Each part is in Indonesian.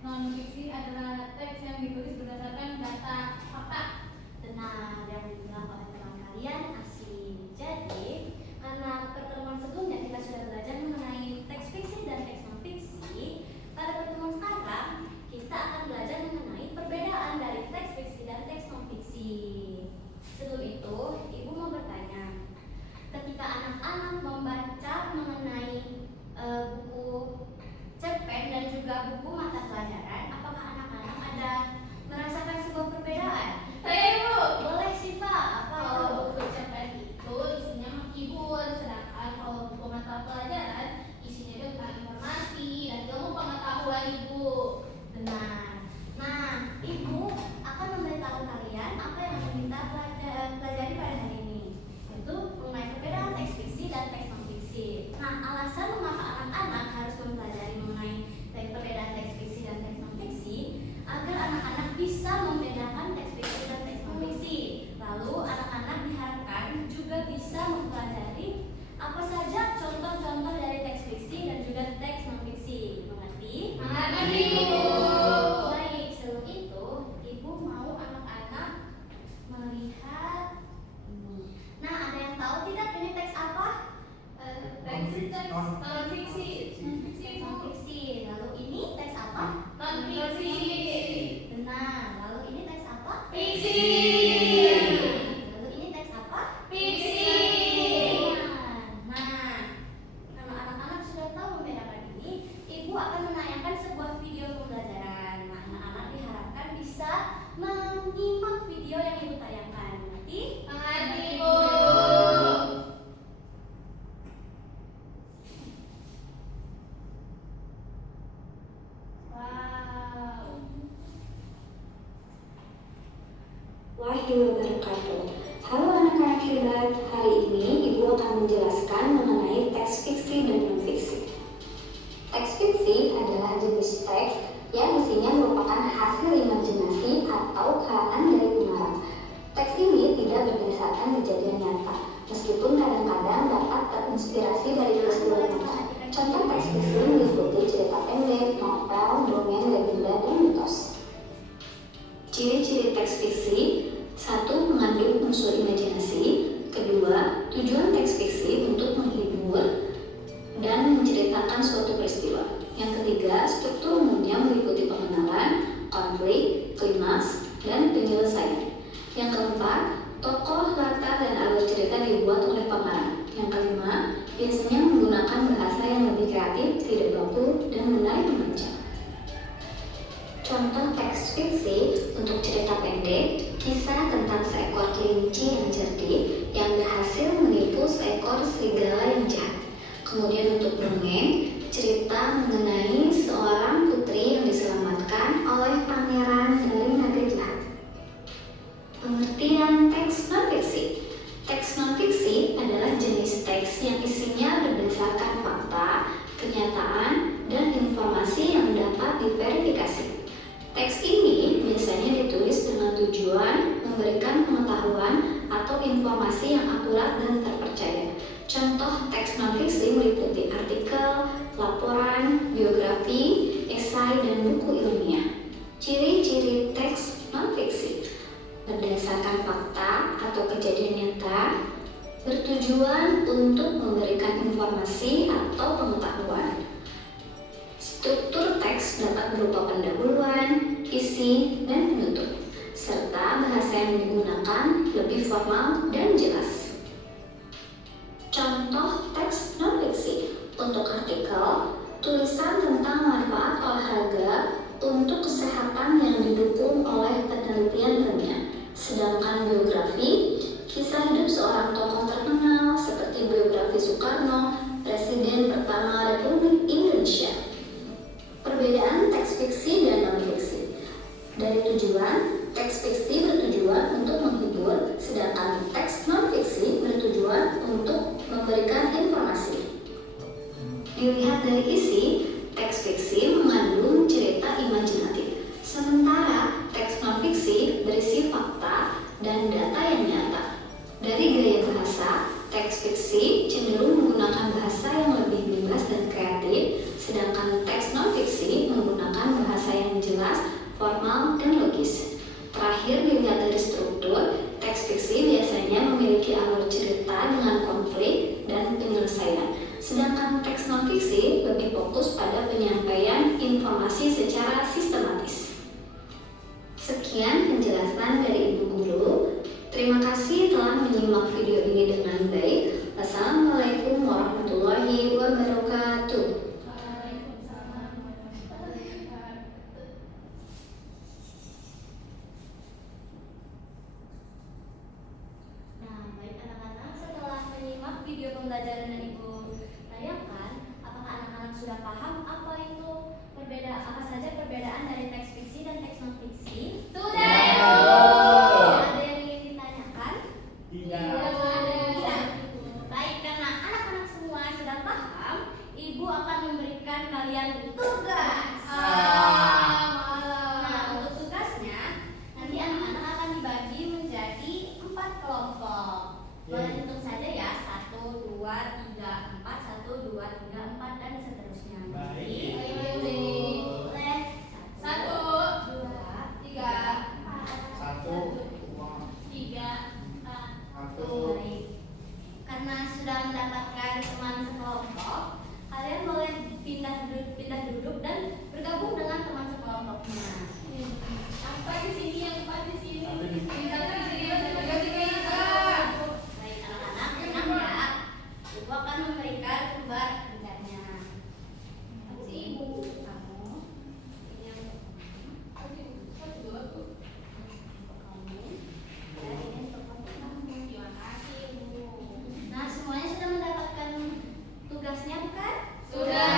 Non-fiksi adalah teks yang ditulis berdasarkan data fakta. Benar yang dibilang oleh teman kalian, asik. Jadi, karena pertemuan sebelumnya kita sudah belajar mengenai teks fiksi dan teks non-fiksi, pada pertemuan sekarang kita akan belajar mengenai perbedaan dari teks fiksi dan teks non-fiksi. Sebelum itu, Ibu mau bertanya, ketika anak-anak membaca mengenai buku cerpen dan juga buku mata pelajaran, apakah anak-anak ada merasakan sebuah perbedaan? Saya Ibu. Boleh sih Pak, apa itu? Kalau buku cerpen itu isinya menghibur, sedangkan kalau buku mata pelajaran isinya itu tentang informasi dan ilmu pengetahuan Ibu. Benar. Nah, Ibu akan memberitahu kalian apa yang akan kita pelajari pada hari ini, yaitu mengenai perbedaan teks fiksi dan teks non-fiksi. Nah, alasan mengapa anak-anak harus mempelajari mengenai perbedaan teks fiksi dan teks non-fiksi agar anak-anak bisa membedakan teks fiksi dan teks non-fiksi. Lalu anak-anak diharapkan juga bisa mempelajari apa saja contoh-contoh dari teks fiksi dan juga teks non-fiksi. Mengerti? Mengerti Ibu. Baik, sebelum itu Ibu mau anak-anak melihat ini. Nah, ada yang tahu tidak ini teks apa? Teks non-fiksi. Teks non-fiksi. Lalu ini teks apa? Non-fiksi. Benar. Lalu ini teks apa? Fiksi. Lalu ini teks apa? Fiksi. Nah, kalau anak-anak sudah tahu membedakan ini, Ibu akan menayangkan sebuah video pembelajaran. Nah, anak-anak diharapkan bisa menyimak video yang Ibu tayangkan. Nanti Mengerti Ibu. Warahmatullahi wabarakatuh. Halo anak-anak hebat, hari ini Ibu akan menjelaskan mengenai teks fiksi dan non-fiksi. Teks fiksi adalah jenis teks yang isinya merupakan hasil imajinasi atau karangan dari pengarang. Teks ini tidak berdasarkan kejadian nyata, meskipun kadang-kadang dapat terinspirasi dari peristiwa nyata. Contoh teks fiksi meliputi cerita pendek, novel, dongeng, legenda, dan mitos. Ciri-ciri teks fiksi: 1. Mengandung unsur imajinasi. 2. Tujuan teks fiksi untuk menghibur dan menceritakan suatu peristiwa. Yang ketiga, struktur umumnya meliputi pengenalan, konflik, klimaks, dan penyelesaian. Yang keempat, tokoh, latar, dan alur cerita dibuat oleh pengarang. Yang kelima, biasanya menggunakan bahasa yang lebih kreatif, tidak baku, dan menarik membaca. Contoh teks fiksi untuk cerita pendek: kisah tentang seekor kelinci yang cerdik yang berhasil menipu seekor serigala yang jahat. Kemudian untuk dongeng, cerita mengenai seorang putri yang diselamatkan oleh pangeran dari naga jahat. Pengertian teks non-fiksi. Teks non-fiksi adalah jenis teks yang isinya berdasarkan fakta, kenyataan, dan informasi yang dapat diverifikasi. Teks ini biasanya ditulis dengan tujuan memberikan pengetahuan atau informasi yang akurat dan terpercaya. Contoh teks non-fiksi meliputi artikel, laporan, biografi, esai, dan buku ilmiah. Ciri-ciri teks non-fiksi: berdasarkan fakta atau kejadian nyata, bertujuan untuk memberikan informasi atau pengetahuan. Struktur teks dapat berupa pendahuluan, isi, dan penutup, serta bahasa yang digunakan lebih formal dan jelas. Contoh teks non-fiksi untuk artikel: tulisan tentang manfaat olahraga untuk kesehatan yang didukung oleh penelitian ilmiah. Sedangkan biografi: kisah hidup seorang tokoh terkenal seperti biografi Soekarno, Presiden pertama Republik Indonesia. Perbedaan teks fiksi dan non-fiksi. Dari tujuan, teks fiksi bertujuan untuk menghibur, sedangkan teks non-fiksi bertujuan untuk memberikan informasi. Dilihat dari isi, teks fiksi mengandung cerita imajinatif, sementara teks non-fiksi berisi fakta dan data yang nyata. Dari gaya bahasa, teks fiksi cenderung menggunakan bahasa yang lebih bebas dan kreatif, formal, dan logis. Terakhir, dilihat dari struktur, teks fiksi biasanya memiliki alur cerita dengan konflik dan penyelesaian, sedangkan teks non-fiksi lebih fokus pada penyampaian informasi secara sistematis. Sekian penjelasan dari Ibu Guru. Terima kasih telah menyimak video ini dengan baik. Wassalamualaikum warahmatullahi wabarakatuh. Waalaikumsalam warahmatullahi wabarakatuh. Nah, baik anak-anak, setelah menyimak video pembelajaran yang Ibu tayangkan, apakah anak-anak sudah paham apa saja perbedaan dari teks fiksi dan teks non fiksi? Sudah. Ada yang ingin ditanyakan? Tidak. Baik, karena anak-anak semua sudah paham, Ibu akan memberikan kalian tugas. Nah, untuk tugasnya, nanti anak-anak akan dibagi menjadi 4 kelompok. Boleh hitung saja ya, 1, 2, 3, 4, 1, 2, 3, 4, dan seterusnya. Baik. Jadi, boleh 1, 2, 3, 1, 3, 4. Baik. Karena sudah mendapatkan teman sekelompok, kalian boleh pindah duduk dan bergabung dengan teman sekelompoknya. Empat di sini, yang 4 di sini. Tapi di- Baik anak-anak, tenang ya. Ibu akan memberikan gambar kerjanya. Si Ibu. Kamu, ini yang untuk kamu, dan ini untuk kamu. Terima kasih, Bu. Nah, semuanya sudah mendapatkan tugasnya bukan? Sudah.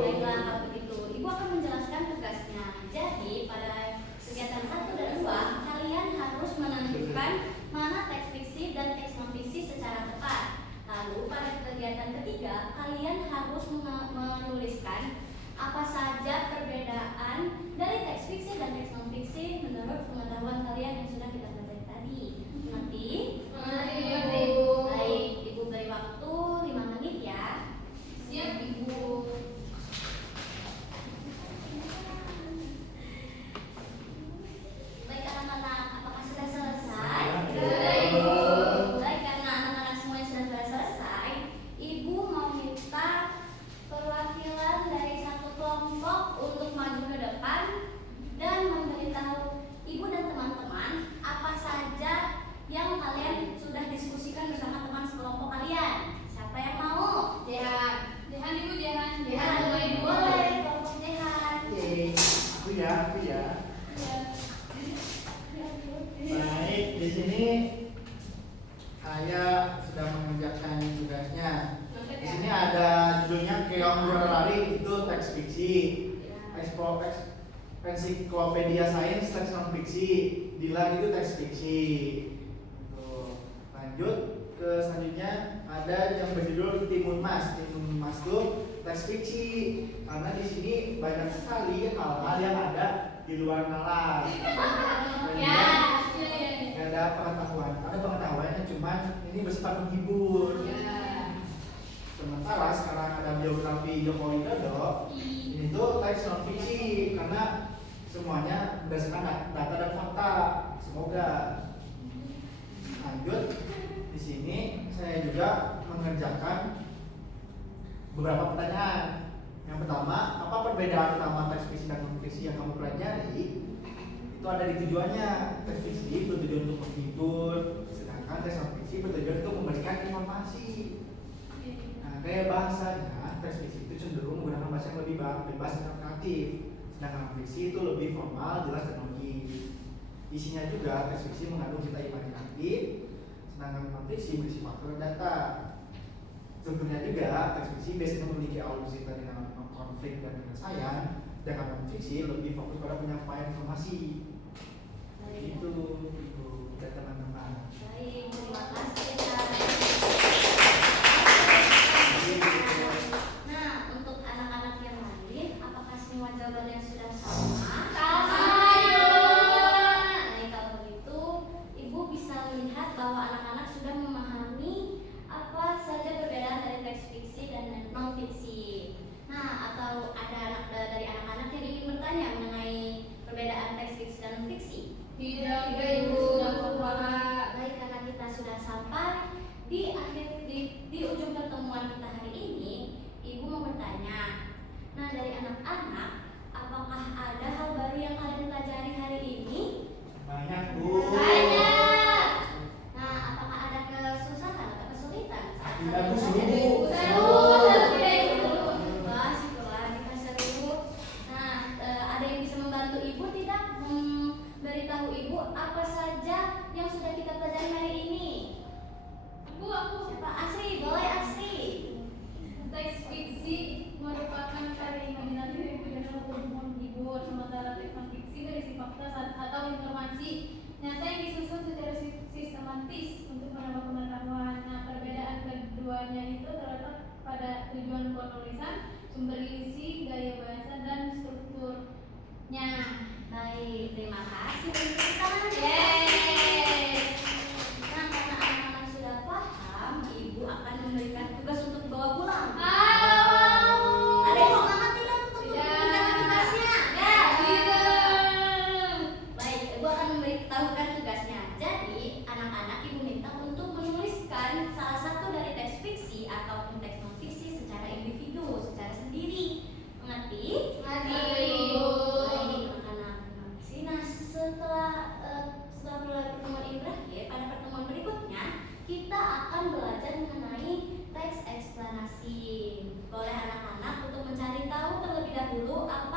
Baiklah, kalau begitu, Ibu akan menjelaskan tugasnya. Jadi, pada kegiatan 1 dan 2, kalian harus menentukan mana teks fiksi dan teks non fiksi secara tepat. Lalu, pada kegiatan ketiga, kalian harus menuliskan apa saja perbedaan dari teks fiksi dan teks non fiksi menurut pengetahuan kalian yang sudah kita pelajari tadi. Mengerti? Baik, Ibu beri waktu 5 menit ya. Siap, Ibu. Baik anak-anak, apakah sudah selesai? Sudah. Baik, karena anak-anak semuanya sudah selesai, Ibu mau minta perwakilan dari satu kelompok untuk maju ke depan dan memberitahu Ibu dan teman-teman apa saja yang kalian sudah diskusikan bersama teman sekelompok kalian. Siapa yang mau? Jehan. Jehan, Ibu, Jehan. Jehan, boleh, kelompok Jehan. Aku ya. Baik, di sini saya sudah mengerjakan tugasnya. Di sini ada judulnya Keong Berlari, itu teks fiksi. Ensiklopedia Sains teks non fiksi. Dilan itu teks fiksi. Tuh. Lanjut ke selanjutnya ada yang berjudul Timun Mas. Timun Mas itu teks fiksi karena di sini banyak sekali hal-hal yang ada di luar nalar. Dan Ya. nggak ada pengetahuan. Ada pengetahuannya, cuman ini bersifat menghibur. Ya. Sementara sekarang ada biografi Joko Widodo, ini tuh teks non fiksi karena semuanya berdasarkan data dan fakta. Semoga. Lanjut, di sini saya juga mengerjakan beberapa pertanyaan. Yang pertama, apa perbedaan utama teks fiksi dan non fiksi yang kamu pelajari? Itu ada di tujuannya. Teks fiksi bertujuan untuk menghibur, sedangkan teks non fiksi bertujuan untuk memberikan informasi. Nah, kayak bahasanya, teks fiksi itu cenderung menggunakan bahasa yang lebih bebas dan kreatif, sedangkan non fiksi itu lebih formal, jelas dan logis. Isinya juga teks fiksi mengandung cerita imajinatif, sedangkan non fiksi berisi fakta dan data. Strukturnya juga, teks fiksi biasanya memiliki alur cerita dengan konflik dan penyelesaian, sedangkan non fiksi lebih fokus pada penyampaian informasi. Itu dan teman-teman. Baik, terima kasih ya. Nah, untuk anak-anak yang lain, apakah semua jawabannya sudah sama? Sama. Baik, kalau begitu, Ibu bisa melihat bahwa anak-anak sudah memahami apa saja perbedaan dari teks fiksi dan non fiksi. Nah, atau ada dari anak-anak yang ingin bertanya mengenai bertanya. Nah, dari anak-anak, apakah ada hal baru yang kalian pelajari hari ini? Banyak, Bu. Banyak. Nah, apakah ada kesusahan atau kesulitan saat Tidak, kalian Bu, belajar? seru. Wah, syukurlah kita seru. Nah, ada yang bisa membantu ibu tidak memberitahu ibu apa saja yang sudah kita pelajari hari ini? Aku Siapa? Asri, boleh Asri. teks fiksi merupakan karya imajinasi yang digunakan untuk menghibur, sementara teks non fiksi berisi fakta atau informasi nyata yang disusun secara sistematis untuk menambah pengetahuan. Nah, perbedaan keduanya itu terletak pada tujuan penulisan, sumber isi, gaya bahasa, dan strukturnya. Baik, terima kasih. Tepuk tangan. Yeay. Nah, karena anak-anak sudah paham, ibu akan memberikan tugas untuk dibawa pulang. Ada yang semangat tidak untuk mengerjakan tugasnya? Ya, Baik, ibu akan memberitahukan tugasnya. Jadi, anak-anak ibu minta untuk menuliskan salah satu dari teks fiksi ataupun teks non fiksi secara individu, secara sendiri. Mengerti? Mengerti. Baik, anak-anak, terima kasih. Nah, setelah pertemuan ini berakhir, pada pertemuan berikutnya kita akan belajar mengenai teks eksplanasi. Boleh anak-anak untuk mencari tahu terlebih dahulu apa